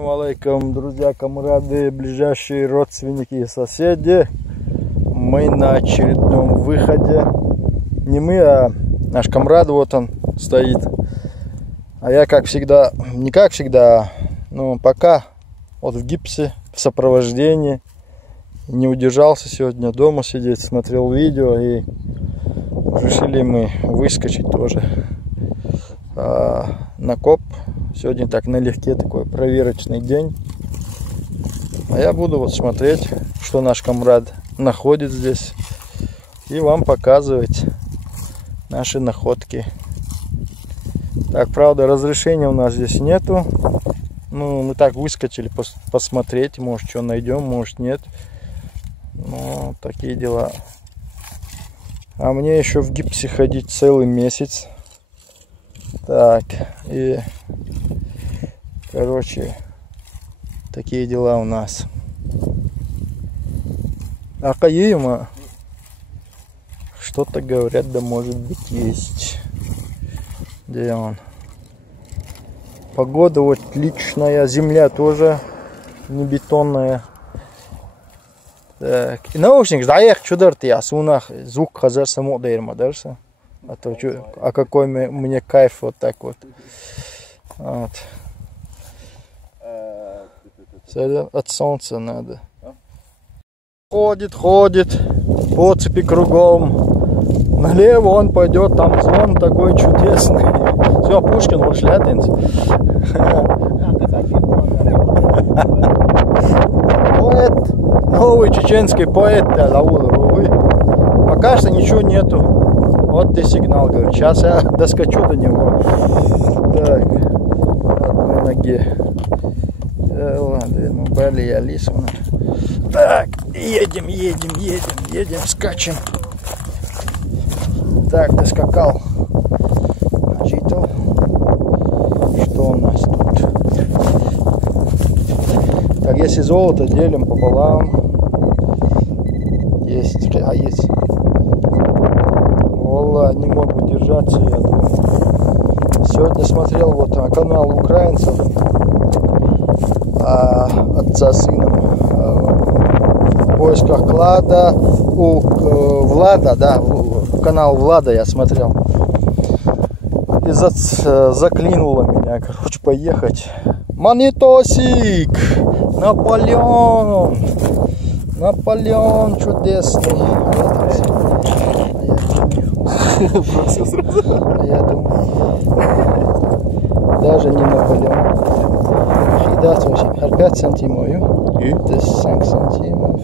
Ассаламу алейкум, друзья, камрады, ближайшие родственники и соседи. Мы на очередном выходе. Не мы, а наш камрад, вот он стоит. А я, как всегда, не как всегда, но пока вот в гипсе, в сопровождении. Не удержался сегодня дома сидеть, смотрел видео и решили мы выскочить тоже на коп. Сегодня так налегке, такой проверочный день. А я буду вот смотреть, что наш камрад находит здесь, и вам показывать наши находки. Так, правда, разрешения у нас здесь нету. Ну, мы так выскочили посмотреть, может, что найдем, может, нет. Ну, такие дела. А мне еще в гипсе ходить целый месяц. Так, и короче, такие дела у нас. Акаима. Что-то говорят, да может быть есть. Где он? Погода вот отличная, земля тоже не бетонная. Так, и наушник, заех чудерт я, сунах звук хазарса модерма, дальше. А то а какой мне кайф вот так вот. Вот. От солнца надо. Ходит по цепи кругом. Налево он пойдет, там звон такой чудесный. Все, Пушкин ушлятинс. Поэт, новый чеченский поэт. Пока что ничего нету. Вот ты сигнал, говорю. Сейчас я доскочу до него. Так, одной ноге. Ладно, мы бали и Алису. Так, едем, скачем. Так, доскакал. Начитал. Что у нас тут? Так, если золото делим пополам. Есть. Wallah, не мог удержаться, я думаю. Сегодня смотрел вот канал украинцев. Отца с сыном в поисках клада у Влада, да, канал Влада я смотрел, и заклинуло меня, короче, поехать. Монетосик, Наполеон чудесный. Я думаю, даже не Наполеон. Дать вообще 5 сантимов, и 5 сантимов.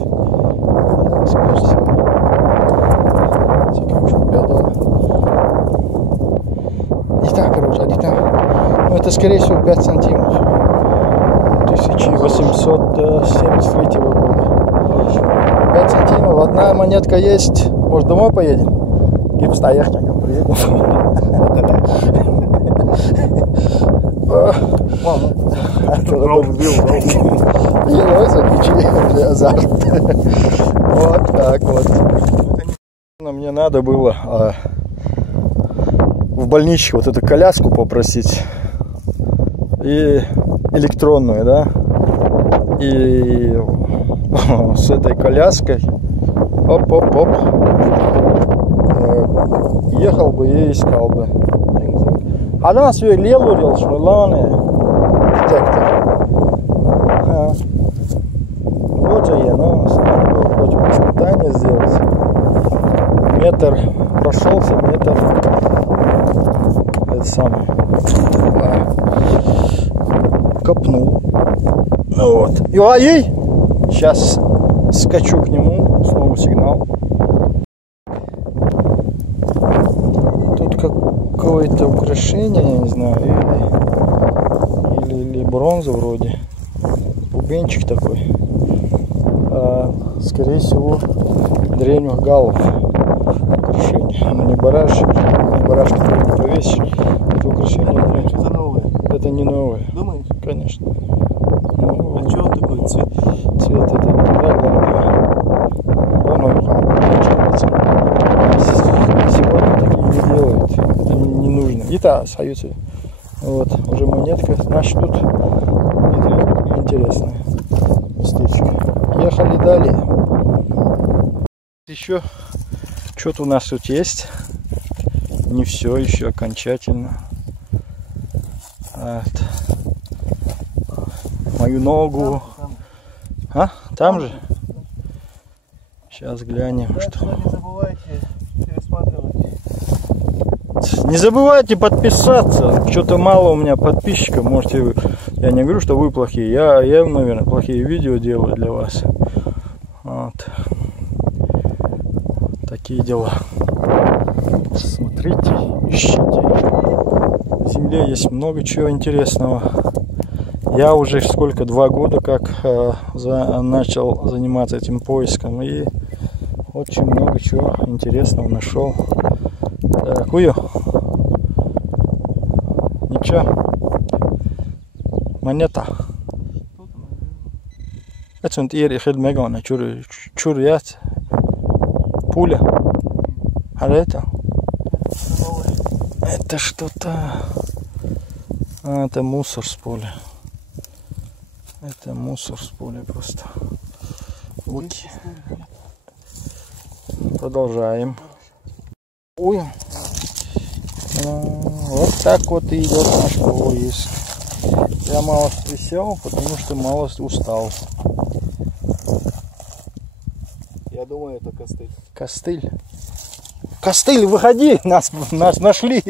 Скажите, и так, короче, ну это скорее всего 5 сантимов 1873 года. 5 сантимов, одна монетка есть. Может, домой поедем? Гипс наехать, как он приедет. Вот так вот. Мне надо было в больничке вот эту коляску попросить. И электронную, да. И с этой коляской оп-оп-оп ехал бы и искал бы. Она свой лелурил, что ланы. Вот же я, но надо было хоть испытание сделать. Метр прошелся, метр это самое. Копнул. Ну вот. И ай! Сейчас скачу к нему, снова сигнал. Тут какое-то украшение, я не знаю, или бронза вроде. Бубенчик такой. Скорее всего, древних галлов украшение. Но не бараш такой не повесишь. Это украшение. Это новое. Это не новое. Думаешь? Конечно. Ну, а что он такой цвет? Цвет это сегодня такие не делают. Это не нужно. И та остаются. Вот, уже монетка. Значит, тут интересное местечко. Ехали далее. Еще что-то у нас тут есть. Не все еще окончательно. Вот. Мою ногу. А? Там же? Сейчас глянем, что. Не забывайте пересматривать. Не забывайте подписаться. Что-то мало у меня подписчиков. Можете вы. Я не говорю, что вы плохие. Я, наверное, плохие видео делаю для вас. Вот. Такие дела. Смотрите, ищите. В земле есть много чего интересного. Я уже сколько, 2 года как начал заниматься этим поиском. И очень много чего интересного нашел. Так, уйо. Ничего. Монета. Это он тиер ихел мегана. Чурят. Пуля. А это? Это что-то... это мусор с поля. Это мусор с поля просто. Окей. Продолжаем. Ой. Вот так вот и идет наш поиск. Я мало присел, потому что мало устал. Я думаю, это костыль. Костыль. Костыль, выходи! Нас нашли!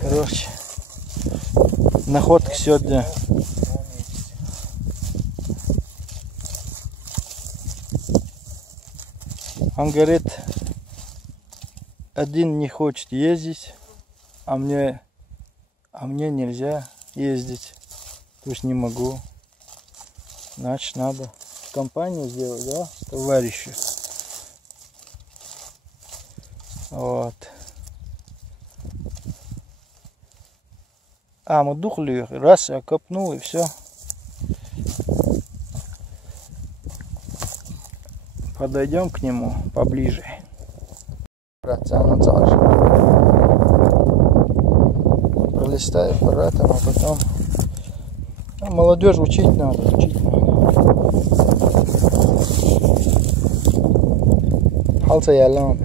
Короче, находка сегодня. Он говорит, один не хочет ездить, а мне нельзя ездить. То есть не могу. Значит, надо компанию сделать, да, товарищи? Вот. А, мы духли, раз, я копнул и все. Подойдем к нему поближе. Пролистаю аппаратом, а потом... молодежь учить надо, Халса ялан.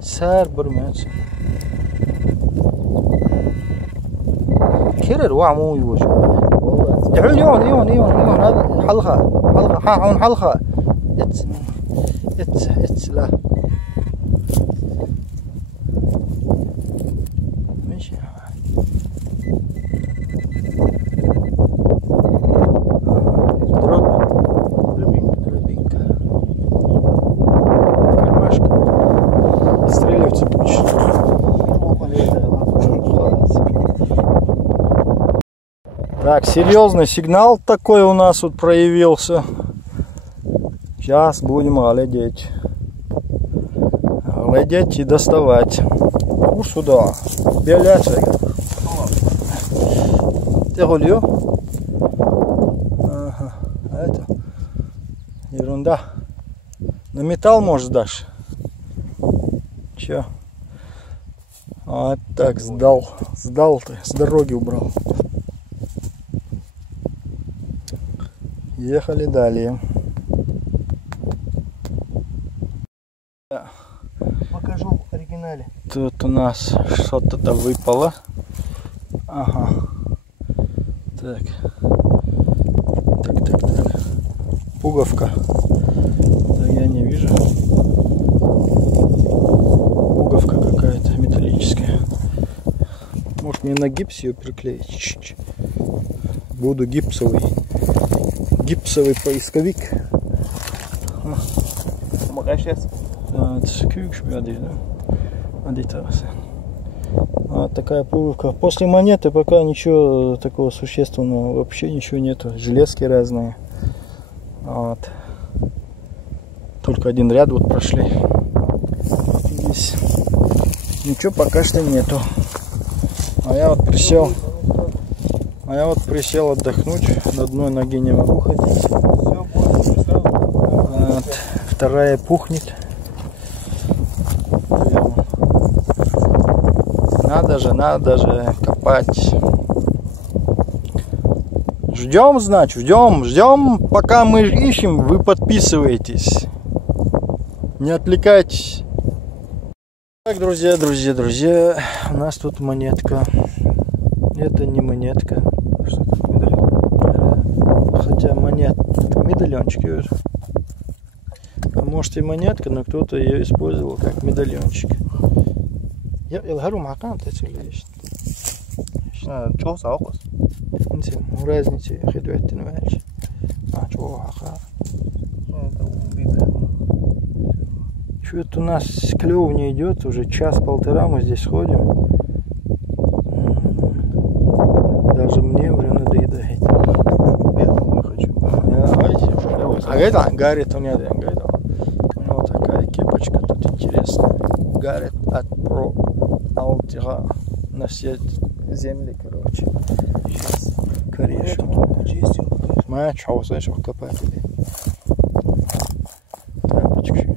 سار برمج كرر وعمو يوش يحل يون هذا حلقة حاون حلقة اتس لا ماشي Так, серьезный сигнал такой у нас вот проявился. Сейчас будем глядеть. Глядеть и доставать. Вот сюда. Белячий. Ты гулю? Ага. Это ерунда. На металл, может, дашь? Че? Вот так, сдал ты, с дороги убрал. Ехали далее. Покажу в оригинале. Тут у нас что-то выпало. Ага. Так. Пуговка. Так, я не вижу. Пуговка какая-то металлическая. Может, мне на гипс ее приклеить? Чуть-чуть. Буду гипсовый поисковик. Помогай сейчас. Het is een kuksje, ja, die tarafı. Вот такая пулка. После монеты пока ничего такого существенного, вообще ничего нету. Железки разные. Вот. Только один ряд вот прошли. Здесь ничего пока что нету. А я вот присел отдохнуть. На одной ноге не могу ходить. Вот. Вторая пухнет. Надо же копать. Ждем, значит, ждем, пока мы ищем, вы подписываетесь. Не отвлекайтесь. Так, друзья, у нас тут монетка. Это не монетка. Что это? Медальон. Хотя медальончик. А может и монетка, но кто-то ее использовал как медальончик. Я الهرو معقام تسوليش. شو ساقص؟ انت مرازنتي خدوة التنواج. شو حقا. Что-то у нас клёв не идет, уже час-полтора мы здесь ходим. Даже мне уже надоедает. Я домой хочу. А это Гаррит у меня, вот такая кепочка тут интересная. Гаррит от Pro Ultra на все земли, короче. Сейчас корешек. Матч, а знаешь, копатели. Тапочки.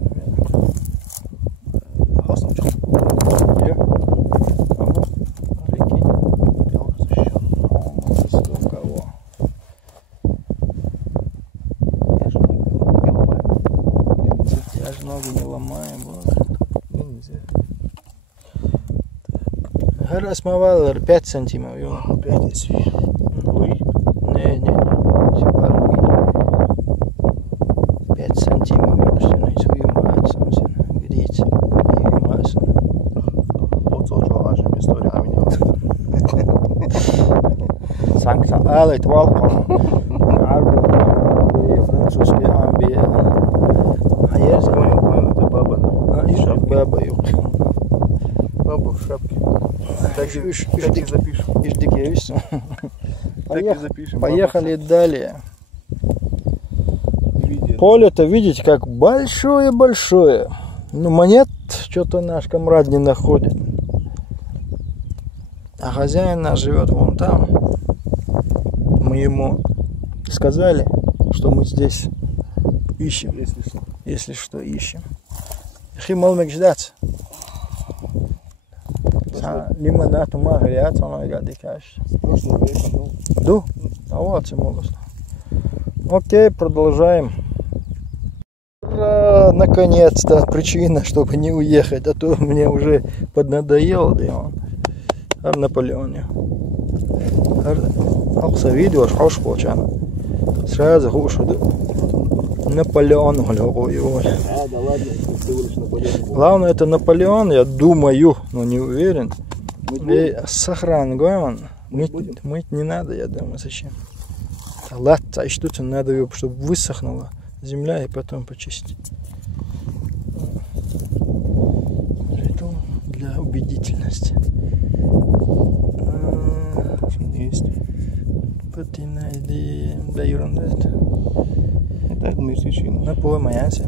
Расмовал 5 сантиметров. 5 если. Не. Типа 5 сантиметров. Все на свою мацу. Видите? И мацу. Вот что ажем история а меня. Санкта алет валка. Арбу французский амби. А я понял, это баба. Баба Баба в шапке. Так и запишем. Поехали далее. Поле-то, видите, как большое-большое. Ну, монет что-то наш комрад не находит. А хозяин наш живет вон там. Мы ему сказали, что мы здесь ищем. Если что, ищем. Химал мекждать. Лимонад ума грязь, она гадикаш. Ду? А вот молодость. Окей, продолжаем. Ура! Наконец-то причина, чтобы не уехать, а то мне уже поднадоело, да он. Наполеоне. Акса видео, хош получано. Сразу хуш. Наполеон, да ладно, ты будешь Наполеон. Главное это Наполеон, я думаю, но не уверен. Сохран гон. Мыть не надо, я думаю, зачем. Латта, и что-то надо ее, чтобы высохнула земля и потом почистить. Это для убедительности. Есть. Патина или да ерунда это. Так мы решили. Напой моянся.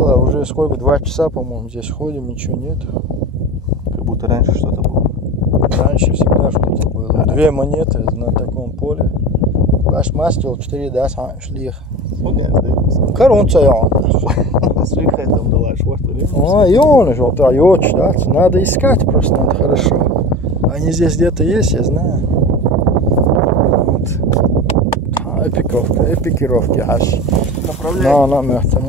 Ладно, уже сколько? 2 часа, по-моему, здесь ходим, ничего нет. Как будто раньше что-то было. Раньше всегда что-то было. 2 монеты на таком поле. Ваш мастер 4 да шли. Коронца я. Свыхай там дала, что ли? А, и он же, да, очень, да. Надо искать просто, надо хорошо. Они здесь где-то есть, я знаю. Вот. Эпикировки аж. Направляем. На место.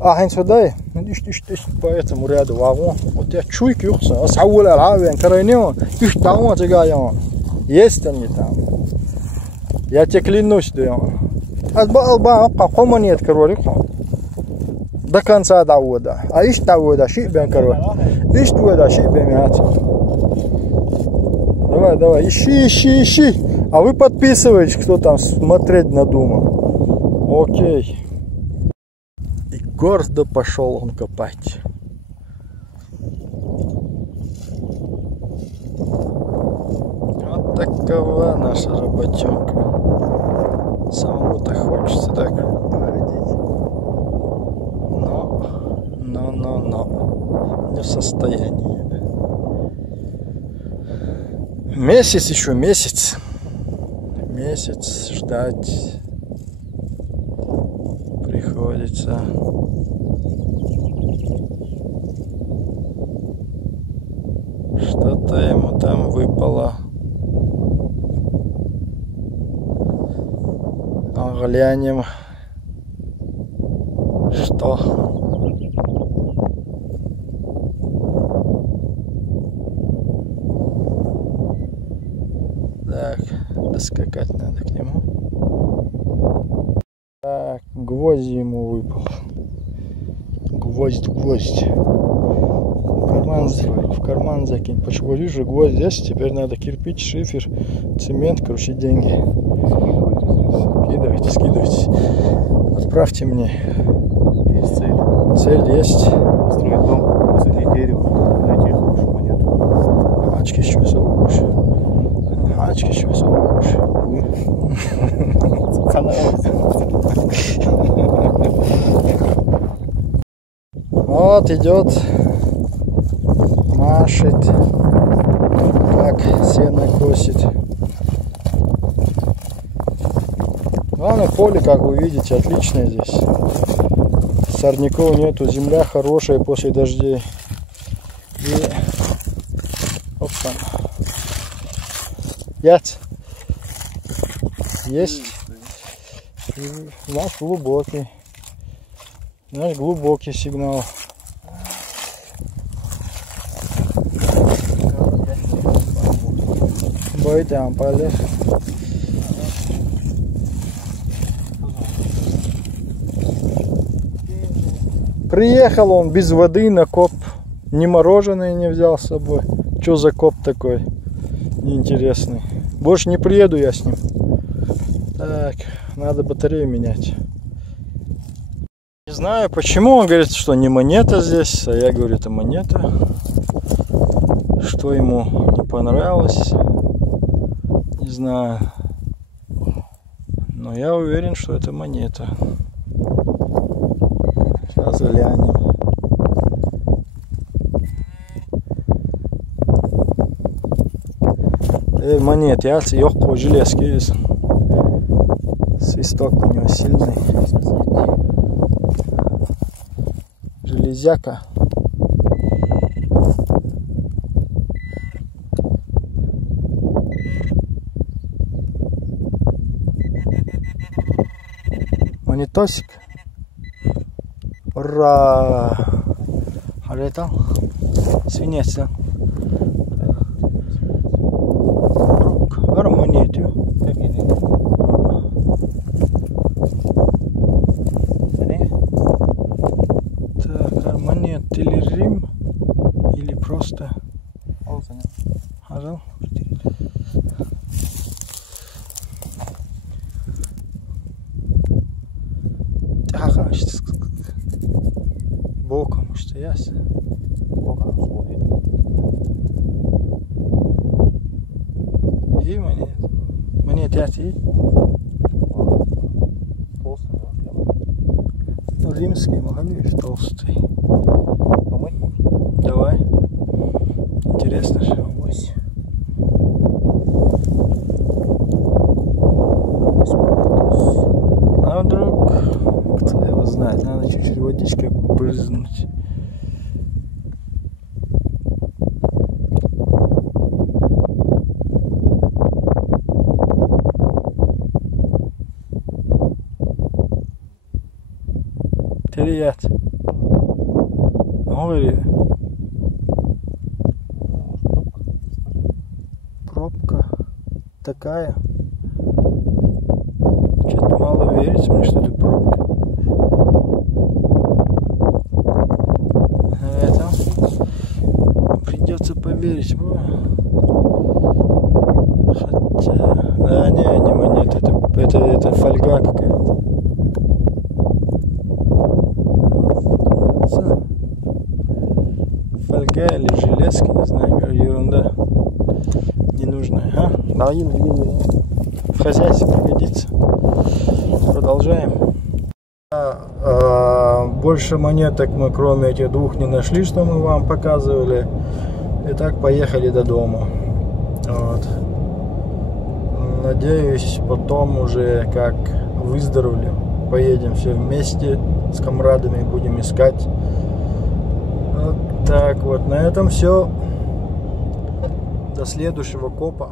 А, хайн сюда. Ишь, по этому ряду вагон. Вот я чуйки юхса. Асаула лавен карайнеон. Ишь, там вот я. Есть они там. Я тебе клянусь, да. Алба, какой монет, король. До конца довода. А ишь довода, шибен, король. Ишь довода, шибен, Давай, ищи. А вы подписывайтесь, кто там смотреть надумал. Окей. И гордо пошел он копать. Такова наша работенка. Самому-то хочется так ходить. Но не в состоянии. Месяц еще, месяц ждать приходится. Что-то ему там выпало. Глянем, что. Так, доскакать надо к нему. Так, гвоздь ему выпал. Гвоздь. В карман закинь. Почему вижу гвоздь здесь? Теперь надо кирпич, шифер, цемент, короче, деньги. Скидывайте. Отправьте мне. Есть цель. Цель есть. Построить дом, посадить дерево, найти хорошую монету. Очки еще совываешь. Вот идет, машет, как сено косит. Главное, поле, как вы видите, отличное здесь. Сорняков нету, земля хорошая после дождей. И опа. Яц. Есть. И наш глубокий сигнал. Бойдам полез. Приехал он без воды на коп. Ни мороженое не взял с собой. Что за коп такой? Неинтересный. Больше не приеду я с ним. Так, надо батарею менять. Не знаю почему. Он говорит, что не монета здесь. А я говорю, это монета. Что ему не понравилось? Не знаю. Но я уверен, что это монета. Сейчас глянем. Монет, я ёхку железки. Свисток у него сильный. Железяка. Монетосик. Ура! А это свинец, да? Монету. Так, монет или Рим, или просто. Hazal. Ага, боком, что ясно. И монет. Монет яти. Толстый, да? Ну, римский, видишь, толстый. Помыть можно? Давай. Интересно же. А вдруг, кто его знает, надо чуть-чуть водичкой брызнуть. Терять. Говори. Пробка такая. Что-то мало верить мне, что это пробка. Это придется поверить. Хотя, да, не монета, это фольга какая-то. Фольга или железка, не знаю, ерунда ненужная, а? В хозяйстве пригодится. Продолжаем. Больше монеток мы кроме этих двух не нашли, что мы вам показывали. Итак, поехали до дома. Вот. Надеюсь, потом уже как выздоровлю, поедем все вместе с комрадами, будем искать. Вот так вот. На этом все. До следующего копа.